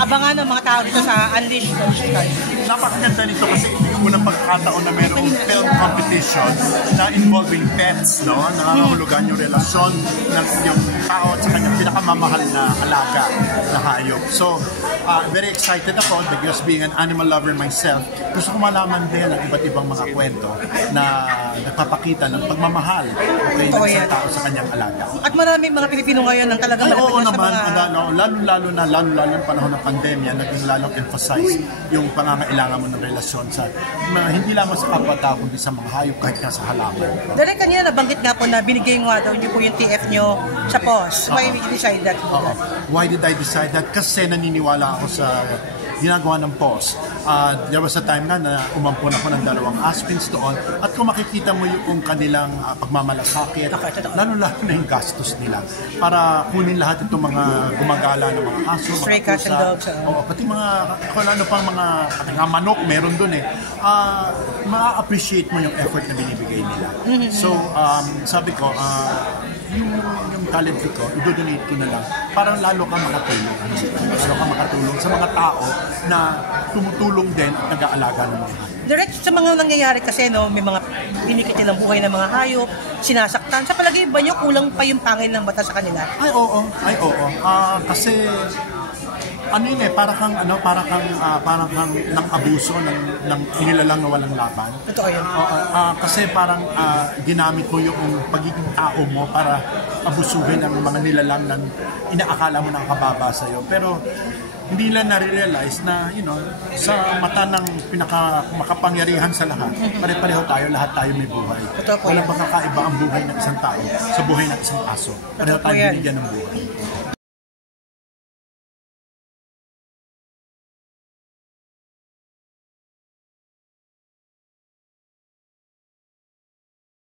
abangan ng mga tao dito sa Unleash Musical? Napakaganda nito kasi ito yung unang pagkakataon na mayroong film competition na involving pets, no? Nangangahulugan yung relasyon ng yung tao at sa kanyang pinakamamahal na alaga na hayop. So, very excited ako because being an animal lover myself, gusto ko malaman din ang iba't ibang mga kwento na nagpapakita ng pagmamahal ng isang tao sa kanyang alaga. At maraming mga Pilipino ngayon ang talagang oo naman, sa mga... lalo na ng panahon ng pandemya, naging lalong emphasize yung pangangailangan mo ng relasyon sa hindi lamang sa kapwa-tao kundi sa mga hayop kahit nga sa halaman. Dahil kanina nabanggit nga po na binigay mo daw niyo po yung TF nyo sa POS. Why did you decide that? Why did I decide that? Kasi naniniwala ako sa ginagawa ng POS. There was a time na umampon ako ng 2 aspins doon at kung makikita mo yung kanilang pagmamalasakit, lalo-lalo na yung gastos nila para kunin lahat itong mga gumagala ng mga aso, stray cats and dogs. Pati mga kung ano pang mga manok meron doon ma-appreciate mo yung effort na binibigay nila. So, sabi ko, yung talent ko, i-donate ko na lang parang lalo kang makatulong. Lalo kang makatulong sa mga tao na tumutulong din at nag-aalaga ng mga hayop. Direct sa mga nangyayari kasi, no, may mga dinikit ng buhay ng mga hayop, sinasaktan. Sa palagay ba nyo, kulang pa yung pangil ng bata sa kanila? Ay, oo. Kasi ano yun parang kang ng abuso ng inilalang na walang laban. Totoo yun. Kasi parang ginamit mo yung pagiging tao mo para abusuhin ang mga nilalang na inaakala mo ng kababa sa'yo. Pero hindi nila nare-realize na, sa mata ng makapangyarihan sa lahat, pare-pareho tayo, lahat tayo may buhay. Walang pagkakaiba ang buhay ng isang tao sa buhay ng isang aso. Pareho tayo binigyan ng buhay.